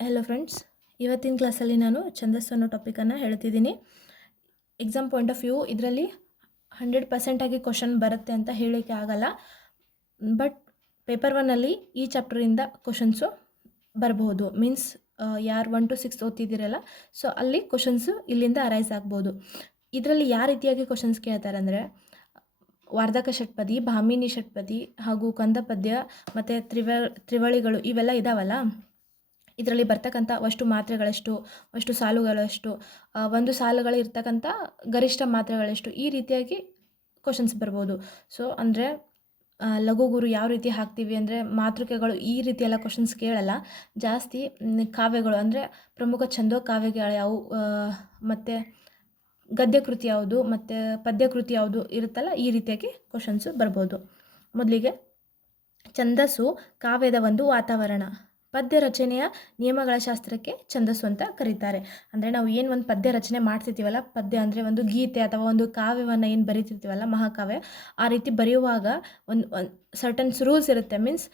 Hello friends, ಇವತ್ತಿನ ಕ್ಲಾಸಲ್ಲಿ ನಾನು ಛಂದಸ್ಸು ಅನ್ನೋ ಟಾಪಿಕನ್ನು ಹೇಳ್ತಿದ್ದೀನಿ. ಎಕ್ಸಾಮ್ ಪಾಯಿಂಟ್ ಆಫ್ ವ್ಯೂ ಇದರಲ್ಲಿ 100% ಆಗಿ ಕ್ವಶನ್ ಬರುತ್ತೆ ಅಂತ ಹೇಳೋಕ್ಕೆ ಆಗಲ್ಲ. ಬಟ್ ಪೇಪರ್ 1ಅಲ್ಲಿ ಈ ಚಾಪ್ಟರಿಂದ ಕ್ವಶನ್ಸು ಬರಬಹುದು. ಮೀನ್ಸ್ ಯಾರು 1 to 6 ಓದ್ತಿದ್ದೀರಲ್ಲ, ಸೊ ಅಲ್ಲಿ ಕ್ವಶನ್ಸು ಇಲ್ಲಿಂದ ಅರೈಸ್ ಆಗ್ಬೋದು. ಇದರಲ್ಲಿ ಯಾವ ರೀತಿಯಾಗಿ ಕ್ವಶನ್ಸ್ ಕೇಳ್ತಾರೆ ಅಂದರೆ, ವಾರ್ಧಕ ಷಟ್ಪದಿ, ಭಾಮಿನಿ ಷಟ್ಪದಿ ಹಾಗೂ ಕಂದ ಪದ್ಯ ಮತ್ತು ತ್ರಿವಳಿಗಳು ಇವೆಲ್ಲ ಇದಾವಲ್ಲ, ಇದರಲ್ಲಿ ಬರ್ತಕ್ಕಂಥ ಅಷ್ಟು ಮಾತ್ರೆಗಳಷ್ಟು, ಅಷ್ಟು ಸಾಲುಗಳಷ್ಟು, ಒಂದು ಸಾಲುಗಳು ಇರ್ತಕ್ಕಂಥ ಗರಿಷ್ಠ ಮಾತ್ರೆಗಳಷ್ಟು, ಈ ರೀತಿಯಾಗಿ ಕ್ವಶನ್ಸ್ ಬರ್ಬೋದು. ಸೊ ಅಂದರೆ ಲಘು ಗುರು ಯಾವ ರೀತಿ ಹಾಕ್ತೀವಿ ಅಂದರೆ, ಮಾತೃಕೆಗಳು ಈ ರೀತಿ ಎಲ್ಲ ಕ್ವಶನ್ಸ್ ಕೇಳಲ್ಲ. ಜಾಸ್ತಿ ಕಾವ್ಯಗಳು ಅಂದರೆ ಪ್ರಮುಖ ಛಂದೋ ಕಾವ್ಯಗಳು ಯಾವುವು, ಮತ್ತು ಗದ್ಯಕೃತಿ ಯಾವುದು ಮತ್ತು ಪದ್ಯಕೃತಿ ಯಾವುದು ಇರುತ್ತಲ್ಲ, ಈ ರೀತಿಯಾಗಿ ಕ್ವಶನ್ಸು ಬರ್ಬೋದು. ಮೊದಲಿಗೆ ಛಂದಸ್ಸು ಕಾವ್ಯದ ಒಂದು ವಾತಾವರಣ. ಪದ್ಯ ರಚನೆಯ ನಿಯಮಗಳ ಶಾಸ್ತ್ರಕ್ಕೆ ಛಂದಸ್ಸು ಅಂತ ಕರೀತಾರೆ. ಅಂದರೆ ನಾವು ಏನು ಒಂದು ಪದ್ಯ ರಚನೆ ಮಾಡ್ತಿರ್ತೀವಲ್ಲ, ಪದ್ಯ ಅಂದರೆ ಒಂದು ಗೀತೆ ಅಥವಾ ಒಂದು ಕಾವ್ಯವನ್ನು ಏನು ಬರೀತಿರ್ತೀವಲ್ಲ, ಮಹಾಕಾವ್ಯ, ಆ ರೀತಿ ಬರೆಯುವಾಗ ಒಂದು ಸರ್ಟನ್ಸ್ ರೂಲ್ಸ್ ಇರುತ್ತೆ. ಮೀನ್ಸ್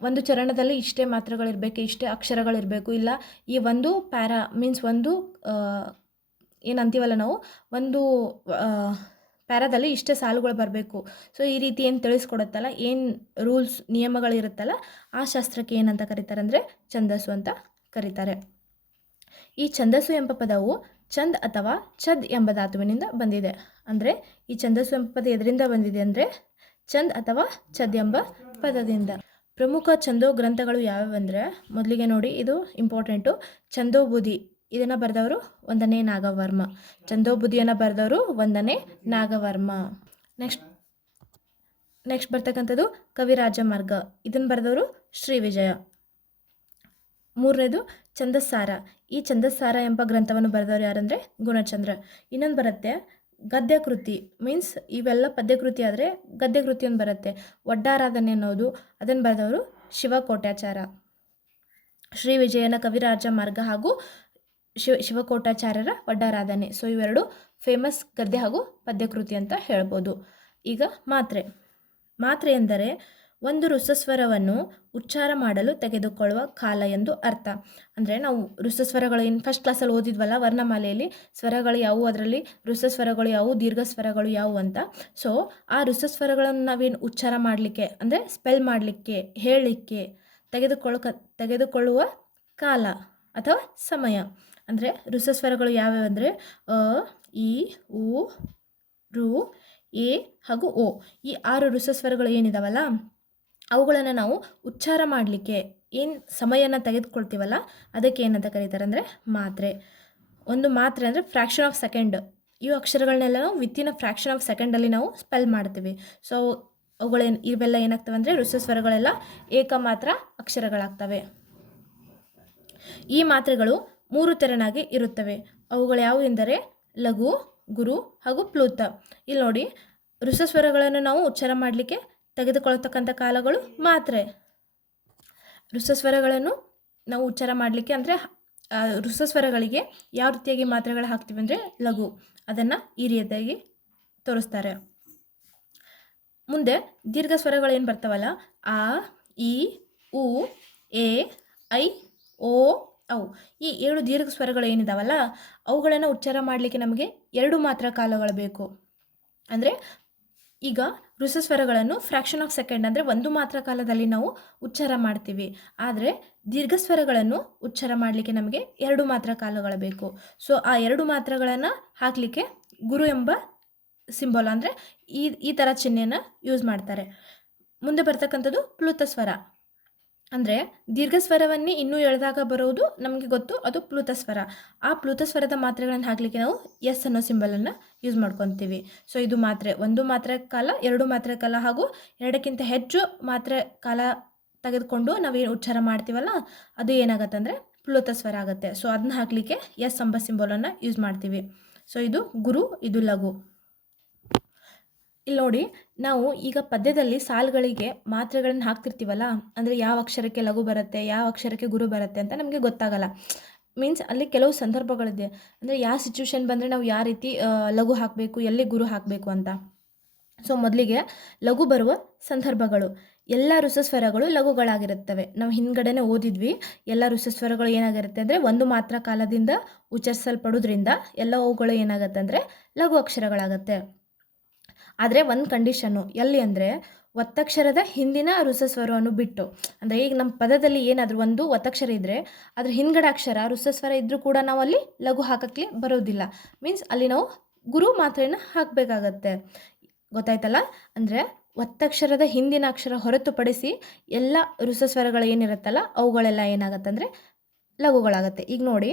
ಒಂದು ಚರಣದಲ್ಲಿ ಇಷ್ಟೇ ಮಾತ್ರೆಗಳಿರಬೇಕು, ಇಷ್ಟೇ ಅಕ್ಷರಗಳಿರಬೇಕು, ಇಲ್ಲ ಈ ಒಂದು ಪ್ಯಾರಾ ಮೀನ್ಸ್ ಒಂದು ಏನಂತೀವಲ್ಲ ನಾವು, ಒಂದು ಪ್ಯಾರಾದಲ್ಲಿ ಇಷ್ಟೇ ಸಾಲುಗಳು ಬರಬೇಕು. ಸೊ ಈ ರೀತಿ ಏನು ತಿಳಿಸ್ಕೊಡುತ್ತಲ್ಲ, ಏನು ರೂಲ್ಸ್ ನಿಯಮಗಳಿರುತ್ತಲ್ಲ, ಆ ಶಾಸ್ತ್ರಕ್ಕೆ ಏನಂತ ಕರೀತಾರೆ ಅಂದರೆ ಛಂದಸ್ಸು ಅಂತ ಕರೀತಾರೆ. ಈ ಛಂದಸ್ಸು ಎಂಬ ಪದವು ಛಂದ್ ಅಥವಾ ಛದ್ ಎಂಬ ಧಾತುವಿನಿಂದ ಬಂದಿದೆ. ಅಂದರೆ ಈ ಛಂದಸ್ಸು ಎಂಬ ಪದ ಎದರಿಂದ ಬಂದಿದೆ ಅಂದರೆ ಛಂದ್ ಅಥವಾ ಛದ್ ಎಂಬ ಪದದಿಂದ. ಪ್ರಮುಖ ಛಂದೋ ಗ್ರಂಥಗಳು ಯಾವ್ಯಾವಂದರೆ, ಮೊದಲಿಗೆ ನೋಡಿ, ಇದು ಇಂಪಾರ್ಟೆಂಟು, ಛಂದೋಬುದಿ. ಇದನ್ನು ಬರೆದವರು 1ನೇ ನಾಗವರ್ಮ. ಛಂದೋಬುದಿಯನ್ನು ಬರೆದವರು 1ನೇ ನಾಗವರ್ಮ. ನೆಕ್ಸ್ಟ್ ಬರ್ತಕ್ಕಂಥದ್ದು ಕವಿರಾಜ ಮಾರ್ಗ. ಇದನ್ನು ಬರೆದವರು ಶ್ರೀ ವಿಜಯ. 3ನೇದು ಛಂದಸ್ಸಾರ. ಈ ಛಂದಸ್ಸಾರ ಎಂಬ ಗ್ರಂಥವನ್ನು ಬರೆದವರು ಯಾರಂದರೆ ಗುಣಚಂದ್ರ. ಇನ್ನೊಂದು ಬರುತ್ತೆ ಗದ್ಯಕೃತಿ. ಮೀನ್ಸ್ ಇವೆಲ್ಲ ಪದ್ಯಕೃತಿ ಆದರೆ ಗದ್ಯಕೃತಿ ಒಂದು ಬರುತ್ತೆ, ಒಡ್ಡಾರಾಧನೆ ಅನ್ನೋದು, ಅದನ್ನು ಬರೆದವರು ಶಿವಕೋಟ್ಯಾಚಾರ. ಶ್ರೀ ವಿಜಯನ ಕವಿರಾಜ ಮಾರ್ಗ ಹಾಗೂ ಶಿವಕೋಟ್ಯಾಚಾರ್ಯರ ಒಡ್ಡಾರಾಧನೆ. ಸೊ ಇವೆರಡು ಫೇಮಸ್ ಗದ್ಯ ಹಾಗೂ ಪದ್ಯಕೃತಿ ಅಂತ ಹೇಳ್ಬೋದು. ಈಗ ಮಾತ್ರೆ ಎಂದರೆ ಒಂದು ಋಸಸ್ವರವನ್ನು ಉಚ್ಚಾರ ಮಾಡಲು ತೆಗೆದುಕೊಳ್ಳುವ ಕಾಲ ಎಂದು ಅರ್ಥ. ಅಂದರೆ ನಾವು ಋಸಸ್ವರಗಳು ಏನು ಫಸ್ಟ್ ಕ್ಲಾಸಲ್ಲಿ ಓದಿದ್ವಲ್ಲ, ವರ್ಣಮಾಲೆಯಲ್ಲಿ ಸ್ವರಗಳು ಯಾವುವು, ಅದರಲ್ಲಿ ಋಸಸ್ವರಗಳು ಯಾವುವು, ದೀರ್ಘ ಸ್ವರಗಳು ಯಾವುವು ಅಂತ. ಸೊ ಆ ಋಸಸ್ವರಗಳನ್ನು ನಾವೇನು ಉಚ್ಚಾರ ಮಾಡಲಿಕ್ಕೆ ಅಂದರೆ ಸ್ಪೆಲ್ ಮಾಡಲಿಕ್ಕೆ, ಹೇಳಲಿಕ್ಕೆ ತೆಗೆದುಕೊಳ್ಳುವ ಕಾಲ ಅಥವಾ ಸಮಯ. ಅಂದರೆ ಋಸಸ್ವರಗಳು ಯಾವ್ಯಾವ ಅಂದರೆ ಅ, ಇ, ಉ, ರು, ಎ ಹಾಗೂ ಓ. ಈ 6 ಋಸಸ್ವರಗಳು ಏನಿದಾವಲ್ಲ, ಅವುಗಳನ್ನು ನಾವು ಉಚ್ಚಾರ ಮಾಡಲಿಕ್ಕೆ ಏನು ಸಮಯನ ತೆಗೆದುಕೊಳ್ತೀವಲ್ಲ, ಅದಕ್ಕೆ ಏನಂತ ಕರೀತಾರೆ ಅಂದರೆ ಮಾತ್ರೆ. ಒಂದು ಮಾತ್ರೆ ಅಂದರೆ ಫ್ರ್ಯಾಕ್ಷನ್ ಆಫ್ ಸೆಕೆಂಡ್. ಈ ಅಕ್ಷರಗಳನ್ನೆಲ್ಲ ನಾವು ವಿತಿನ್ ಫ್ರ್ಯಾಕ್ಷನ್ ಆಫ್ ಸೆಕೆಂಡಲ್ಲಿ ನಾವು ಸ್ಪೆಲ್ ಮಾಡ್ತೀವಿ. ಸೊ ಇವೆಲ್ಲ ಏನಾಗ್ತವೆ ಅಂದರೆ ಋಸಸ್ವರಗಳೆಲ್ಲ ಏಕಮಾತ್ರ ಅಕ್ಷರಗಳಾಗ್ತವೆ. ಈ ಮಾತ್ರೆಗಳು 3 ತೆರನಾಗಿ ಇರುತ್ತವೆ. ಅವುಗಳು ಯಾವುವು ಎಂದರೆ ಲಘು, ಗುರು ಹಾಗೂ ಪ್ಲೂತ. ಇಲ್ಲಿ ನೋಡಿ, ಋಸಸ್ವರಗಳನ್ನು ನಾವು ಉಚ್ಚಾರ ಮಾಡಲಿಕ್ಕೆ ತೆಗೆದುಕೊಳ್ಳತಕ್ಕಂಥ ಕಾಲಗಳು ಮಾತ್ರೆ. ಋಸಸ್ವರಗಳನ್ನು ನಾವು ಉಚ್ಚಾರ ಮಾಡಲಿಕ್ಕೆ ಅಂದರೆ ಋಸಸ್ವರಗಳಿಗೆ ಯಾವ ರೀತಿಯಾಗಿ ಮಾತ್ರೆಗಳು ಹಾಕ್ತೀವಿ ಅಂದರೆ ಲಘು, ಅದನ್ನು ಈ ರೀತಿಯಾಗಿ ತೋರಿಸ್ತಾರೆ. ಮುಂದೆ ದೀರ್ಘ ಸ್ವರಗಳು ಏನು ಬರ್ತಾವಲ್ಲ, ಆ, ಇ, ಉ, ಎ, ಐ, ಓ, ಅವು. ಈ 7 ದೀರ್ಘ ಸ್ವರಗಳು ಏನಿದಾವಲ್ಲ, ಅವುಗಳನ್ನು ಉಚ್ಚಾರ ಮಾಡಲಿಕ್ಕೆ ನಮಗೆ 2 ಮಾತ್ರ ಕಾಲಗಳು ಬೇಕು. ಅಂದರೆ ಈಗ ಋಸಸ್ವರಗಳನ್ನು ಫ್ರ್ಯಾಕ್ಷನ್ ಆಫ್ ಸೆಕೆಂಡ್ ಅಂದರೆ 1 ಮಾತ್ರ ಕಾಲದಲ್ಲಿ ನಾವು ಉಚ್ಚಾರ ಮಾಡ್ತೀವಿ. ಆದರೆ ದೀರ್ಘ ಸ್ವರಗಳನ್ನು ಉಚ್ಚಾರ ಮಾಡಲಿಕ್ಕೆ ನಮಗೆ 2 ಮಾತ್ರ ಕಾಲಗಳು ಬೇಕು. ಸೊ ಆ 2 ಮಾತ್ರಗಳನ್ನು ಹಾಕಲಿಕ್ಕೆ ಗುರು ಎಂಬ ಸಿಂಬಲ್ ಅಂದರೆ ಈ ಥರ ಚಿಹ್ನೆಯನ್ನು ಯೂಸ್ ಮಾಡ್ತಾರೆ. ಮುಂದೆ ಬರ್ತಕ್ಕಂಥದ್ದು ಪ್ಲುತ ಸ್ವರ. ಅಂದರೆ ದೀರ್ಘ ಸ್ವರವನ್ನೇ ಇನ್ನೂ ಎಳೆದಾಗ ಬರೋದು ನಮಗೆ ಗೊತ್ತು, ಅದು ಪ್ಲುತ ಸ್ವರ. ಆ ಪ್ಲುತ ಸ್ವರದ ಮಾತ್ರೆಗಳನ್ನು ಹಾಕಲಿಕ್ಕೆ ನಾವು ಎಸ್ ಅನ್ನೋ ಸಿಂಬಲನ್ನು ಯೂಸ್ ಮಾಡ್ಕೊತೀವಿ. ಸೊ ಇದು ಮಾತ್ರೆ, 1 ಮಾತ್ರೆ ಕಾಲ, 2 ಮಾತ್ರೆ ಕಾಲ ಹಾಗೂ 2ಕ್ಕಿಂತ ಹೆಚ್ಚು ಮಾತ್ರೆ ಕಾಲ ತೆಗೆದುಕೊಂಡು ನಾವೇನು ಉಚ್ಚಾರ ಮಾಡ್ತೀವಲ್ಲ, ಅದು ಏನಾಗುತ್ತೆ ಅಂದರೆ ಪ್ಲುತ ಸ್ವರ ಆಗುತ್ತೆ. ಸೊ ಅದನ್ನ ಹಾಕಲಿಕ್ಕೆ ಎಸ್ ಎಂಬ ಸಿಂಬಲನ್ನು ಯೂಸ್ ಮಾಡ್ತೀವಿ. ಸೊ ಇದು ಗುರು, ಇದು ಲಘು. ಇಲ್ಲಿ ನೋಡಿ, ನಾವು ಈಗ ಪದ್ಯದಲ್ಲಿ ಸಾಲುಗಳಿಗೆ ಮಾತ್ರೆಗಳನ್ನು ಹಾಕ್ತಿರ್ತೀವಲ್ಲ, ಅಂದರೆ ಯಾವ ಅಕ್ಷರಕ್ಕೆ ಲಘು ಬರುತ್ತೆ, ಯಾವ ಅಕ್ಷರಕ್ಕೆ ಗುರು ಬರುತ್ತೆ ಅಂತ ನಮಗೆ ಗೊತ್ತಾಗಲ್ಲ. ಮೀನ್ಸ್ ಅಲ್ಲಿ ಕೆಲವು ಸಂದರ್ಭಗಳಿದೆ, ಅಂದರೆ ಯಾವ ಸಿಚುವೇಶನ್ ಬಂದರೆ ನಾವು ಯಾವ ರೀತಿ ಲಘು ಹಾಕಬೇಕು, ಎಲ್ಲಿ ಗುರು ಹಾಕಬೇಕು ಅಂತ. ಸೊ ಮೊದಲಿಗೆ ಲಘು ಬರುವ ಸಂದರ್ಭಗಳು ಎಲ್ಲ ಋತುಸ್ವರಗಳು ಲಘುಗಳಾಗಿರುತ್ತವೆ. ನಾವು ಹಿಂದ್ಗಡೆನೆ ಓದಿದ್ವಿ. ಎಲ್ಲ ಋತುಸ್ವರಗಳು ಏನಾಗಿರುತ್ತೆ ಅಂದರೆ ಒಂದು ಮಾತ್ರ ಕಾಲದಿಂದ ಉಚ್ಚರಿಸಲ್ಪಡೋದ್ರಿಂದ ಎಲ್ಲ ಅವುಗಳು ಏನಾಗುತ್ತೆ ಅಂದರೆ ಲಘು ಅಕ್ಷರಗಳಾಗತ್ತೆ. ಆದರೆ ಒಂದು ಕಂಡೀಷನ್ನು ಎಲ್ಲಿ ಅಂದರೆ ಒತ್ತಕ್ಷರದ ಹಿಂದಿನ ಋತುಸ್ವರವನ್ನು ಬಿಟ್ಟು. ಅಂದರೆ ಈಗ ನಮ್ಮ ಪದದಲ್ಲಿ ಏನಾದರೂ ಒಂದು ಒತ್ತಕ್ಷರ ಇದ್ದರೆ ಅದ್ರ ಹಿಂದ್ಗಡೆ ಅಕ್ಷರ ಋತುಸ್ವರ ಇದ್ದರೂ ಕೂಡ ನಾವು ಅಲ್ಲಿ ಲಘು ಹಾಕಕ್ಕೆ ಬರೋದಿಲ್ಲ. ಮೀನ್ಸ್ ಅಲ್ಲಿ ನಾವು ಗುರು ಮಾತ್ರೆನ ಹಾಕಬೇಕಾಗತ್ತೆ. ಗೊತ್ತಾಯ್ತಲ್ಲ? ಅಂದರೆ ಒತ್ತಕ್ಷರದ ಹಿಂದಿನ ಅಕ್ಷರ ಹೊರತುಪಡಿಸಿ ಎಲ್ಲ ಋತುಸ್ವರಗಳು ಏನಿರುತ್ತಲ್ಲ ಅವುಗಳೆಲ್ಲ ಏನಾಗುತ್ತೆ ಅಂದರೆ ಲಘುಗಳಾಗತ್ತೆ. ಈಗ ನೋಡಿ,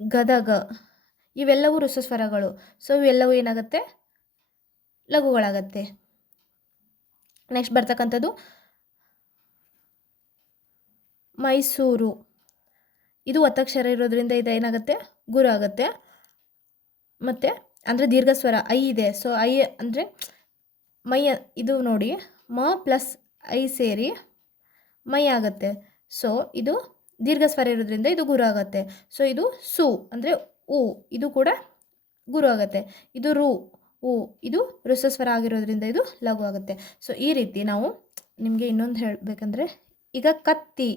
ಗದಗ ಇವೆಲ್ಲವೂ ಋತುಸ್ವರಗಳು. ಸೊ ಇವೆಲ್ಲವೂ ಏನಾಗುತ್ತೆ ಲಘುಗಳಾಗತ್ತೆ. ನೆಕ್ಸ್ಟ್ ಬರ್ತಕ್ಕಂಥದ್ದು ಮೈಸೂರು. ಇದು ಒತ್ತಕ್ಷರ ಇರೋದ್ರಿಂದ ಇದು ಏನಾಗುತ್ತೆ ಗುರು ಆಗುತ್ತೆ. ಮತ್ತು ಅಂದರೆ ದೀರ್ಘ ಸ್ವರ ಐ ಇದೆ. ಸೊ ಐ ಅಂದರೆ ಮೈ, ಇದು ನೋಡಿ ಮ ಪ್ಲಸ್ ಐ ಸೇರಿ ಮೈ ಆಗುತ್ತೆ. ಸೊ ಇದು ದೀರ್ಘ ಸ್ವರ ಇರೋದ್ರಿಂದ ಇದು ಗುರು ಆಗುತ್ತೆ. ಸೊ ಇದು ಸು ಅಂದರೆ ಉ, ಇದು ಕೂಡ ಗುರು ಆಗುತ್ತೆ. ಇದು ರು, ಉ, ಇದು ಋತುಸ್ವರ ಆಗಿರೋದ್ರಿಂದ ಇದು ಲಘು ಆಗುತ್ತೆ. ಸೊ ಈ ರೀತಿ ನಾವು ನಿಮಗೆ ಇನ್ನೊಂದು ಹೇಳಬೇಕಂದ್ರೆ, ಈಗ ಕತ್ತಿ,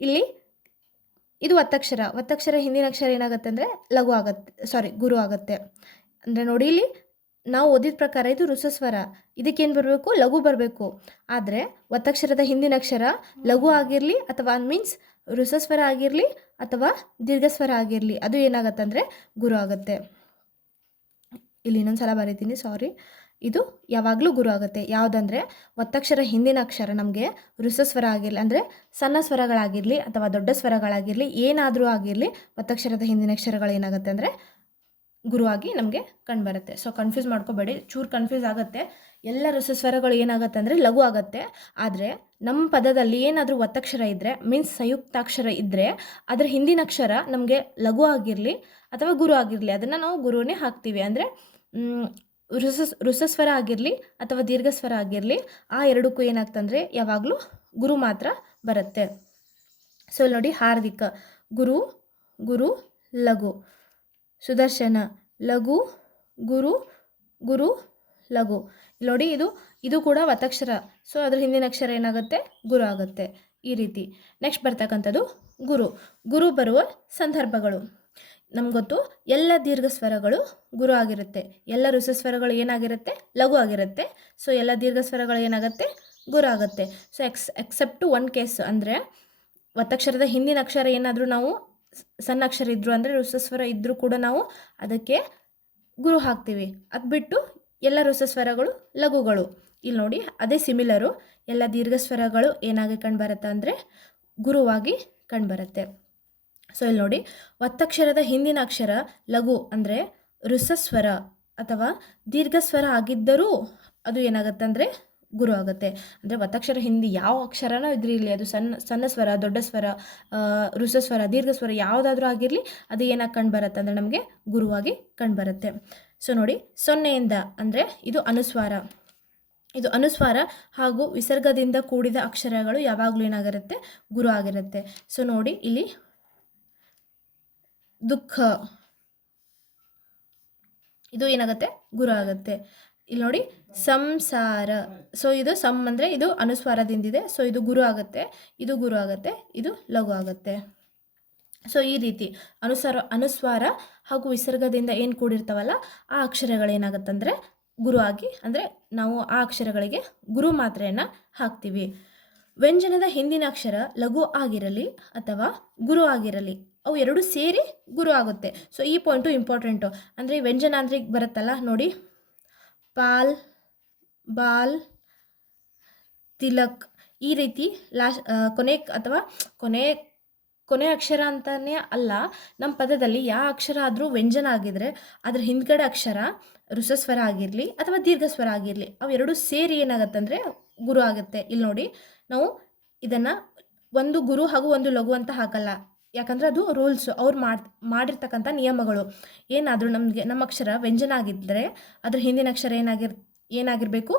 ಇಲ್ಲಿ ಇದು ಒತ್ತಕ್ಷರ ಹಿಂದಿನ ಅಕ್ಷರ ಏನಾಗುತ್ತೆ ಅಂದರೆ ಲಘು ಆಗುತ್ತೆ, ಗುರು ಆಗುತ್ತೆ. ಅಂದರೆ ನೋಡಿ, ಇಲ್ಲಿ ನಾವು ಓದಿದ ಪ್ರಕಾರ ಇದು ಋತುಸ್ವರ, ಇದಕ್ಕೇನು ಬರಬೇಕು ಲಘು ಬರಬೇಕು. ಆದರೆ ಒತ್ತಕ್ಷರದ ಹಿಂದಿನ ಅಕ್ಷರ ಲಘು ಆಗಿರಲಿ ಅಥವಾ ಮೀನ್ಸ್ ಋತುಸ್ವರ ಆಗಿರಲಿ ಅಥವಾ ದೀರ್ಘಸ್ವರ ಆಗಿರಲಿ, ಅದು ಏನಾಗುತ್ತೆ ಅಂದರೆ ಗುರು ಆಗುತ್ತೆ. ಇಲ್ಲಿ ಇನ್ನೊಂದು ಸಲ ಬರೀತೀನಿ, ಇದು ಯಾವಾಗಲೂ ಗುರು ಆಗುತ್ತೆ. ಯಾವುದಂದರೆ ಒತ್ತಕ್ಷರ ಹಿಂದಿನ ಅಕ್ಷರ ನಮಗೆ ಋತುಸ್ವರ ಆಗಿರಲಿ, ಅಂದರೆ ಸಣ್ಣ ಸ್ವರಗಳಾಗಿರಲಿ ಅಥವಾ ದೊಡ್ಡ ಸ್ವರಗಳಾಗಿರಲಿ ಏನಾದರೂ ಆಗಿರಲಿ, ಒತ್ತಕ್ಷರದ ಹಿಂದಿನ ಅಕ್ಷರಗಳು ಏನಾಗುತ್ತೆ ಅಂದರೆ ಗುರುವಾಗಿ ನಮಗೆ ಕಂಡುಬರುತ್ತೆ. ಸೊ ಕನ್ಫ್ಯೂಸ್ ಮಾಡ್ಕೋಬೇಡಿ, ಚೂರು ಕನ್ಫ್ಯೂಸ್ ಆಗುತ್ತೆ. ಎಲ್ಲ ಋತುಸ್ವರಗಳು ಏನಾಗುತ್ತೆ ಅಂದರೆ ಲಘು ಆಗುತ್ತೆ. ಆದರೆ ನಮ್ಮ ಪದದಲ್ಲಿ ಏನಾದರೂ ಒತ್ತಕ್ಷರ ಇದ್ದರೆ ಮೀನ್ಸ್ ಸಂಯುಕ್ತಾಕ್ಷರ ಇದ್ದರೆ ಅದರ ಹಿಂದಿನ ಅಕ್ಷರ ನಮಗೆ ಲಘು ಆಗಿರಲಿ ಅಥವಾ ಗುರು ಆಗಿರಲಿ ಅದನ್ನು ನಾವು ಗುರುವೇ ಹಾಕ್ತೀವಿ. ಅಂದರೆ ಋತುಸ್ವರ ಆಗಿರಲಿ ಅಥವಾ ದೀರ್ಘಸ್ವರ ಆಗಿರಲಿ ಆ ಎರಡಕ್ಕೂ ಏನಾಗ್ತಂದರೆ ಯಾವಾಗಲೂ ಗುರು ಮಾತ್ರ ಬರುತ್ತೆ. ಸೊ ಇಲ್ಲಿ ನೋಡಿ, ಹಾರ್ದಿಕ ಗುರು, ಗುರು ಲಘು. ಸುದರ್ಶನ ಲಘು, ಗುರು, ಗುರು ಲಘು. ಇಲ್ಲಿ ನೋಡಿ, ಇದು ಕೂಡ ಒತ್ತಕ್ಷರ. ಸೊ ಅದ್ರ ಹಿಂದಿನ ಅಕ್ಷರ ಏನಾಗುತ್ತೆ ಗುರು ಆಗುತ್ತೆ. ಈ ರೀತಿ. ನೆಕ್ಸ್ಟ್ ಬರ್ತಕ್ಕಂಥದ್ದು ಗುರು ಬರುವ ಸಂದರ್ಭಗಳು. ನಮ್ಗೆ ಗೊತ್ತು, ಎಲ್ಲ ದೀರ್ಘ ಸ್ವರಗಳು ಗುರು ಆಗಿರುತ್ತೆ, ಎಲ್ಲ ಋತುಸ್ವರಗಳು ಏನಾಗಿರುತ್ತೆ ಲಘು ಆಗಿರುತ್ತೆ. ಸೊ ಎಲ್ಲ ದೀರ್ಘ ಸ್ವರಗಳು ಏನಾಗುತ್ತೆ ಗುರು ಆಗುತ್ತೆ. ಸೊ ಎಕ್ಸೆಪ್ಟು ಒನ್ ಕೇಸ್, ಅಂದರೆ ಒತ್ತಕ್ಷರದ ಹಿಂದಿನ ಅಕ್ಷರ ಏನಾದರೂ ನಾವು ಸಣ್ಣ ಅಕ್ಷರ ಇದ್ದರು ಅಂದರೆ ಋತುಸ್ವರ ಇದ್ದರೂ ಕೂಡ ನಾವು ಅದಕ್ಕೆ ಗುರು ಹಾಕ್ತೀವಿ. ಅದು ಬಿಟ್ಟು ಎಲ್ಲ ಋತುಸ್ವರಗಳು ಲಘುಗಳು. ಇಲ್ಲಿ ನೋಡಿ, ಅದೇ ಸಿಮಿಲರು, ಎಲ್ಲ ದೀರ್ಘ ಸ್ವರಗಳು ಏನಾಗಿ ಕಂಡುಬರುತ್ತೆ ಅಂದರೆ ಗುರುವಾಗಿ ಕಂಡುಬರುತ್ತೆ. ಸೊ ಇಲ್ಲಿ ನೋಡಿ, ಒತ್ತಕ್ಷರದ ಹಿಂದಿನ ಅಕ್ಷರ ಲಘು ಅಂದರೆ ಋತುಸ್ವರ ಅಥವಾ ದೀರ್ಘಸ್ವರ ಆಗಿದ್ದರೂ ಅದು ಏನಾಗುತ್ತೆ ಅಂದರೆ ಗುರು ಆಗುತ್ತೆ. ಅಂದರೆ ಒತ್ತಕ್ಷರ ಹಿಂದಿ ಯಾವ ಅಕ್ಷರನೂ ಇದ್ರಿ ಇಲ್ಲಿ, ಅದು ಸಣ್ಣ ಸ್ವರ, ದೊಡ್ಡ ಸ್ವರ, ಋತುಸ್ವರ, ದೀರ್ಘಸ್ವರ ಯಾವುದಾದ್ರೂ ಆಗಿರಲಿ ಅದು ಏನಾಗಿ ಕಂಡುಬರುತ್ತೆ ಅಂದರೆ ನಮಗೆ ಗುರುವಾಗಿ ಕಂಡುಬರುತ್ತೆ. ಸೊ ನೋಡಿ, ಸೊನ್ನೆಯಿಂದ ಅಂದರೆ ಇದು ಅನುಸ್ವಾರ ಹಾಗೂ ವಿಸರ್ಗದಿಂದ ಕೂಡಿದ ಅಕ್ಷರಗಳು ಯಾವಾಗಲೂ ಏನಾಗಿರುತ್ತೆ ಗುರು ಆಗಿರುತ್ತೆ. ಸೊ ನೋಡಿ, ಇಲ್ಲಿ ದುಃಖ, ಇದು ಏನಾಗುತ್ತೆ ಗುರು ಆಗುತ್ತೆ. ಇಲ್ಲಿ ನೋಡಿ, ಸಂಸಾರ. ಸೊ ಇದು ಅಂದರೆ ಇದು ಅನುಸ್ವಾರದಿಂದಿದೆ. ಸೊ ಇದು ಗುರು ಆಗುತ್ತೆ, ಇದು ಗುರು ಆಗುತ್ತೆ, ಇದು ಲಘು ಆಗುತ್ತೆ. ಸೊ ಈ ರೀತಿ ಅನುಸ್ವಾರ ಹಾಗೂ ವಿಸರ್ಗದಿಂದ ಏನು ಕೂಡಿರ್ತಾವಲ್ಲ ಆ ಅಕ್ಷರಗಳೇನಾಗುತ್ತೆ ಅಂದರೆ ಗುರು ಆಗಿ, ಅಂದರೆ ನಾವು ಆ ಅಕ್ಷರಗಳಿಗೆ ಗುರು ಮಾತ್ರೆಯನ್ನು ಹಾಕ್ತೀವಿ. ವ್ಯಂಜನದ ಹಿಂದಿನ ಅಕ್ಷರ ಲಘು ಆಗಿರಲಿ ಅಥವಾ ಗುರು ಆಗಿರಲಿ, ಅವು ಎರಡು ಸೇರಿ ಗುರು ಆಗುತ್ತೆ. ಸೊ ಈ ಪಾಯಿಂಟು ಇಂಪಾರ್ಟೆಂಟು. ಅಂದರೆ ವ್ಯಂಜನ ಅಂದರೆ ಈಗ ಬರುತ್ತಲ್ಲ ನೋಡಿ, ಪಾಲ್, ಬಾಲ್, ತಿಲಕ್, ಈ ರೀತಿ ಕೊನೆ ಅಥವಾ ಕೊನೆ ಅಕ್ಷರ ಅಂತಲೇ ಅಲ್ಲ, ನಮ್ಮ ಪದದಲ್ಲಿ ಯಾವ ಅಕ್ಷರ ಆದರೂ ವ್ಯಂಜನ ಆಗಿದ್ರೆ ಅದ್ರ ಹಿಂದ್ಗಡೆ ಅಕ್ಷರ ಋತುಸ್ವರ ಆಗಿರಲಿ ಅಥವಾ ದೀರ್ಘಸ್ವರ ಆಗಿರಲಿ ಅವೆರಡು ಸೇರಿ ಏನಾಗುತ್ತೆ ಅಂದರೆ ಗುರು ಆಗುತ್ತೆ. ಇಲ್ಲಿ ನೋಡಿ, ನಾವು ಇದನ್ನು ಒಂದು ಗುರು ಹಾಗೂ ಒಂದು ಲಘು ಅಂತ ಹಾಕಲ್ಲ, ಯಾಕಂದರೆ ಅದು ರೂಲ್ಸ್, ಅವ್ರು ಮಾಡಿರ್ತಕ್ಕಂಥ ನಿಯಮಗಳು. ಏನಾದರೂ ನಮ್ಮ ಅಕ್ಷರ ವ್ಯಂಜನ ಆಗಿದ್ದರೆ ಅದ್ರ ಹಿಂದಿನ ಅಕ್ಷರ ಏನಾಗಿರಬೇಕು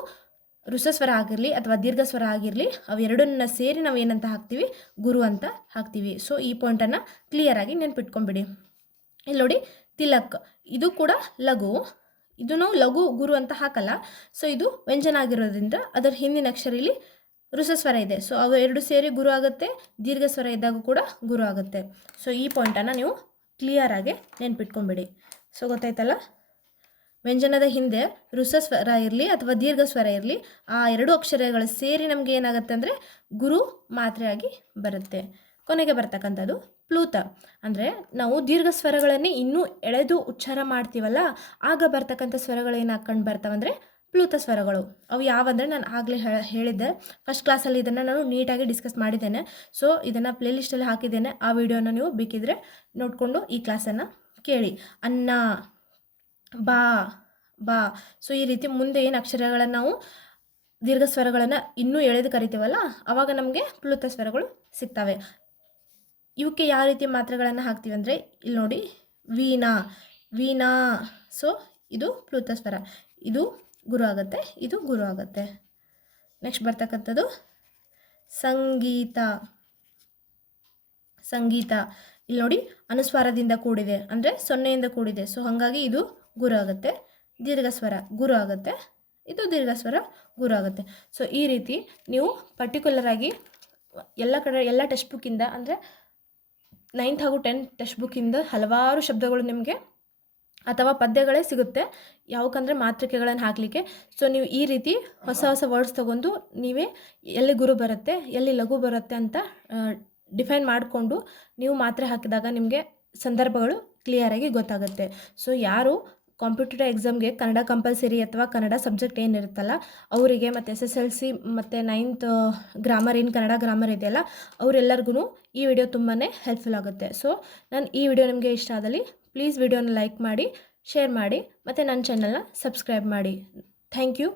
ಋತುಸ್ವರ ಆಗಿರಲಿ ಅಥವಾ ದೀರ್ಘಸ್ವರ ಆಗಿರಲಿ ಅವೆರಡನ್ನ ಸೇರಿ ನಾವು ಏನಂತ ಹಾಕ್ತೀವಿ ಗುರು ಅಂತ ಹಾಕ್ತೀವಿ. ಸೊ ಈ ಪಾಯಿಂಟನ್ನು ಕ್ಲಿಯರಾಗಿ ನೆನ್ಪಿಟ್ಕೊಂಡ್ಬಿಡಿ. ಇಲ್ಲಿ ನೋಡಿ, ತಿಲಕ್, ಇದು ಕೂಡ ಲಘು, ಇದು ನಾವು ಲಘು ಗುರು ಅಂತ ಹಾಕಲ್ಲ. ಸೊ ಇದು ವ್ಯಂಜನ ಆಗಿರೋದ್ರಿಂದ ಅದರ ಹಿಂದಿನ ಅಕ್ಷರ ಇಲ್ಲಿ ಋಸಸ್ವರ ಇದೆ. ಸೊ ಅವು ಎರಡು ಸೇರಿ ಗುರು ಆಗುತ್ತೆ, ದೀರ್ಘ ಸ್ವರ ಇದ್ದಾಗ ಕೂಡ ಗುರು ಆಗುತ್ತೆ. ಸೊ ಈ ಪಾಯಿಂಟನ್ನು ನೀವು ಕ್ಲಿಯರಾಗಿ ನೆನ್ಪಿಟ್ಕೊಂಬಿಡಿ. ಸೊ ಗೊತ್ತಾಯ್ತಲ್ಲ, ವ್ಯಂಜನದ ಹಿಂದೆ ಋಸಸ್ವರ ಇರಲಿ ಅಥವಾ ದೀರ್ಘ ಸ್ವರ ಇರಲಿ, ಆ ಎರಡು ಅಕ್ಷರಗಳು ಸೇರಿ ನಮಗೆ ಏನಾಗುತ್ತೆ ಅಂದರೆ ಗುರು ಮಾತ್ರೆಯಾಗಿ ಬರುತ್ತೆ. ಕೊನೆಗೆ ಬರ್ತಕ್ಕಂಥದ್ದು ಪ್ಲೂತ. ಅಂದರೆ ನಾವು ದೀರ್ಘ ಸ್ವರಗಳನ್ನೇ ಇನ್ನೂ ಎಳೆದು ಉಚ್ಚಾರ ಮಾಡ್ತೀವಲ್ಲ, ಆಗ ಬರ್ತಕ್ಕಂಥ ಸ್ವರಗಳು ಏನು ಹಾಕೊಂಡು ಬರ್ತಾವಂದರೆ ಪ್ಲೂತ ಸ್ವರಗಳು. ಅವು ಯಾವಂದರೆ ನಾನು ಆಗಲೇ ಹೇಳಿದ್ದೆ, ಫಸ್ಟ್ ಕ್ಲಾಸಲ್ಲಿ ಇದನ್ನು ನಾನು ನೀಟಾಗಿ ಡಿಸ್ಕಸ್ ಮಾಡಿದ್ದೇನೆ. ಸೊ ಇದನ್ನು ಪ್ಲೇಲಿಸ್ಟಲ್ಲಿ ಹಾಕಿದ್ದೇನೆ, ಆ ವಿಡಿಯೋನ ನೀವು ಬೇಕಿದ್ರೆ ನೋಡಿಕೊಂಡು ಈ ಕ್ಲಾಸನ್ನು ಕೇಳಿ. ಅನ್ನ, ಬಾ, ಬಾ. ಸೊ ಈ ರೀತಿ ಮುಂದೆ ಏನು ಅಕ್ಷರಗಳನ್ನು ನಾವು ದೀರ್ಘ ಸ್ವರಗಳನ್ನು ಇನ್ನೂ ಎಳೆದು ಕರಿತೀವಲ್ಲ, ಆವಾಗ ನಮಗೆ ಪ್ಲುತ ಸ್ವರಗಳು ಸಿಗ್ತವೆ. ಇವಕ್ಕೆ ಯಾವ ರೀತಿ ಮಾತ್ರೆಗಳನ್ನು ಹಾಕ್ತೀವಿ ಅಂದರೆ ಇಲ್ಲಿ ನೋಡಿ, ವೀಣಾ, ವೀಣಾ. ಸೊ ಇದು ಪ್ಲುತ ಸ್ವರ, ಇದು ಗುರು ಆಗುತ್ತೆ, ಇದು ಗುರು ಆಗುತ್ತೆ. ನೆಕ್ಸ್ಟ್ ಬರ್ತಕ್ಕಂಥದ್ದು ಸಂಗೀತ. ಸಂಗೀತ ಇಲ್ಲಿ ನೋಡಿ ಅನುಸ್ವಾರದಿಂದ ಕೂಡಿದೆ, ಅಂದರೆ ಸೊನ್ನೆಯಿಂದ ಕೂಡಿದೆ. ಸೊ ಹಾಗಾಗಿ ಇದು ಗುರು ಆಗುತ್ತೆ, ದೀರ್ಘ ಸ್ವರ ಗುರು ಆಗುತ್ತೆ, ಇದು ದೀರ್ಘ ಸ್ವರ ಗುರು ಆಗುತ್ತೆ. ಸೊ ಈ ರೀತಿ ನೀವು ಪರ್ಟಿಕ್ಯುಲರಾಗಿ ಎಲ್ಲ ಕಡೆ ಎಲ್ಲ ಟೆಕ್ಸ್ಟ್ ಬುಕ್ಕಿಂದ, ಅಂದರೆ 9th ಹಾಗೂ 10th ಟೆಕ್ಸ್ಟ್ ಬುಕ್ಕಿಂದ ಹಲವಾರು ಶಬ್ದಗಳು ನಿಮಗೆ ಅಥವಾ ಪದ್ಯಗಳೇ ಸಿಗುತ್ತೆ, ಯಾವಕ್ಕಂದರೆ ಮಾತೃಕೆಗಳನ್ನು ಹಾಕಲಿಕ್ಕೆ. ಸೊ ನೀವು ಈ ರೀತಿ ಹೊಸ ಹೊಸ ವರ್ಡ್ಸ್ ತೊಗೊಂಡು ನೀವೇ ಎಲ್ಲಿ ಗುರು ಬರುತ್ತೆ, ಎಲ್ಲಿ ಲಘು ಬರುತ್ತೆ ಅಂತ ಡಿಫೈನ್ ಮಾಡಿಕೊಂಡು ನೀವು ಮಾತ್ರೆ ಹಾಕಿದಾಗ ನಿಮಗೆ ಸಂದರ್ಭಗಳು ಕ್ಲಿಯರಾಗಿ ಗೊತ್ತಾಗುತ್ತೆ. ಸೊ ಯಾರು ಕಾಂಪಿಟೇಟಿವ್ ಎಕ್ಸಾಮ್ಗೆ ಕನ್ನಡ ಕಂಪಲ್ಸರಿ ಅಥವಾ ಕನ್ನಡ ಸಬ್ಜೆಕ್ಟ್ ಏನಿರುತ್ತಲ್ಲ ಅವರಿಗೆ, ಮತ್ತು SSLC ಮತ್ತು 9th ಗ್ರಾಮರ್, ಏನು ಕನ್ನಡ ಗ್ರಾಮರ್ ಇದೆಯಲ್ಲ ಅವರೆಲ್ಲರಿಗೂ ಈ ವಿಡಿಯೋ ತುಂಬಾ ಹೆಲ್ಪ್ಫುಲ್ ಆಗುತ್ತೆ. ಸೊ ನಾನು ಈ ವಿಡಿಯೋ ನಿಮಗೆ ಇಷ್ಟ ಆದಲ್ಲಿ ಪ್ಲೀಸ್ ವಿಡಿಯೋನ ಲೈಕ್ ಮಾಡಿ, ಶೇರ್ ಮಾಡಿ, ಮತ್ತು ನನ್ನ ಚಾನಲ್ನ ಸಬ್ಸ್ಕ್ರೈಬ್ ಮಾಡಿ. Thank you.